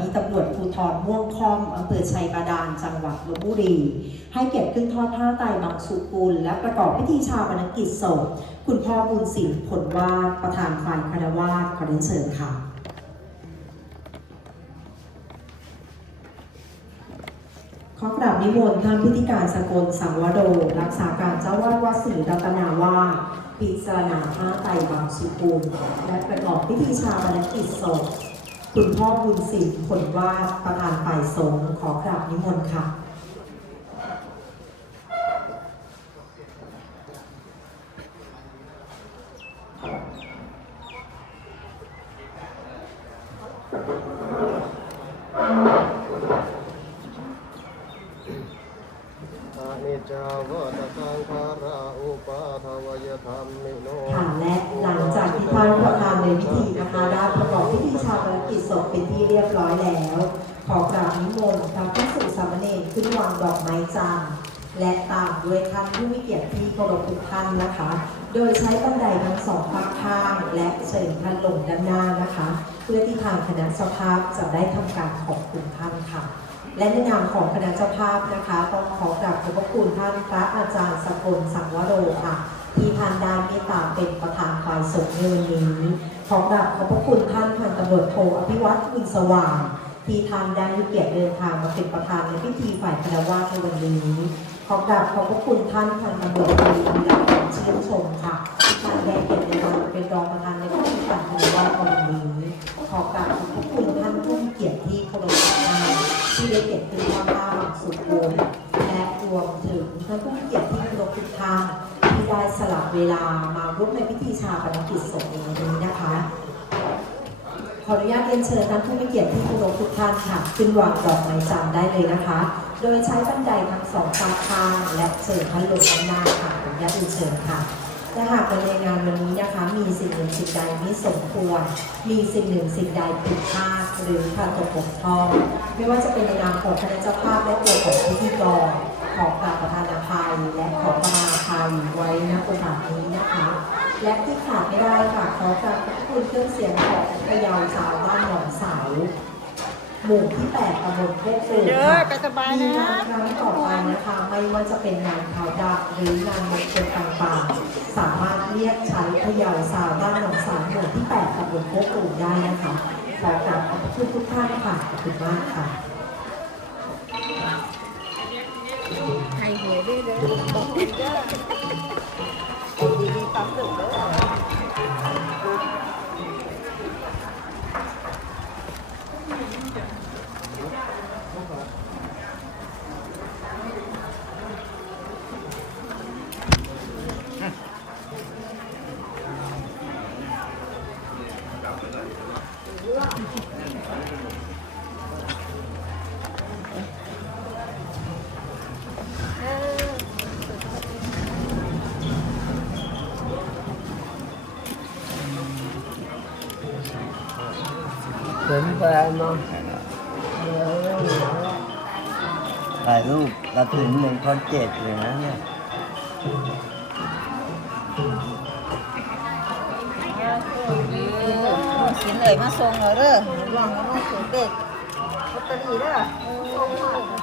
นีตำรวจภูธรม่วงคอมอำเภอชัยบาดาลจังหวัดลบบุรี ให้เกียรติขึ้นทอดผ้าไตรบางสุกุล และประกอบพิธีชาปนกิจศพคุณพ่อบุญสินผลวาดประธานฝ่ายคณะวาสขอเรียนเชิญค่ะขอกราบนิมนต์ท่านพิธีการสกลสังวโรรักษาการเจ้าวาดวัดศรีรัตนาวาสพิจารณาผ้าไตรบางสุกุลและประกอบพิธีชาปนกิจศพ คุณพ่อบุญสินผลวาดประธานฝ่ายสงฆ์ขอกราบนิมนต์ค่ะอานิ ขึ้นวางดอกไม้จันทร์และตามด้วยท่านผู้มีเกียรติที่เคารพทุกท่านนะคะ โดยใช้บันไดทั้งสองข้างข้าง และเชิญท่านลงด้านหน้านะคะ เพื่อที่ทางคณะเจ้าภาพจะได้ทำการขอบคุณท่านค่ะ และในนามของคณะเจ้าภาพนะคะต้องขอกราบขอบพระคุณท่านพระอาจารย์สกลสังวโรค่ะ ที่ท่านได้เมตตาเป็นประธานฝ่ายสงฆ์ในวันนี้ขอกราบขอบพระคุณท่านพันตำรวจโทอภิวัตรวินสว่าง ที่ทานได้ให้เกียรติเดินทางมาเป็นประธานในพิธีฝ่ายคณะวาสในวันนี้ขอกราบขอบพระคุณท่านพันตำรวจตรีวิรัตน์ชื่นชมค่ะท่านได้เกียรติเดินทางมาเป็นรองประธานในพิธีฝ่ายคณะวาสในวันนี้ขอกราบขอบพระคุณท่านผู้มีเกียรติที่เคารพทุกท่านที่ได้เกียรติเป็นข้าราชการสุขวงและรวมถึงท่านผู้มีเกียรติที่เคารพทุกท่านที่ได้สละเวลามาร่วมในพิธีชาปนกิจศพในวันนี้นะคะ ขออนุญาตเรียนเชิญท่านผู้มีเกียรติที่เคารพทุกท่านค่ะ ขึ้นวางดอกไม้จันทร์ได้เลยนะคะ โดยใช้บันไดทั้งสองข้างข้างและเชิญท่านลงด้านหน้าค่ะขออนุญาตเรียนเชิญค่ะและหากในงานวันนี้นะคะ มีสิ่งหนึ่งสิ่งใดไม่สมควร มีสิ่งหนึ่งสิ่งใดผิดพลาดหรือขาดตกบกพร่องไม่ว่าจะเป็นในนามของคณะเจ้าภาพและตัวของพิธีกรขอกราบประทานอภัยและขอประมาภัยไว้ณโอกาสนี้นะคะ และที่ขาดไม่ได้ค่ะขอกราบขอบคุณเครื่องเสียงของพะเยาชาวบ้านหนองเสาหมู่ที่แปดตำบลโคกสูงเด้อค่ะไปสบายนะมีงานครั้งต่อไปนะคะ ไม่ว่าจะเป็นงานข่าวดักหรืองานมงคลต่างๆ สามารถเรียกใช้พะเยาสาวบ้านหนองสามหมู่ที่8ตำบลโคกตูมได้นะคะขอกราบขอบคุณทุกท่านค่ะขอบคุณมากค่ะให้หัวดีเลยบอกดีเด้อ เป็นแฟนเนาะถ่ายรูปเราถึงหนึ่งคนเจ็ดเลยนะเนี่ยสินเลยมาส่งเลยเด้อลองมาส่งเด็กลอตเตอรี่เด้อส่งมา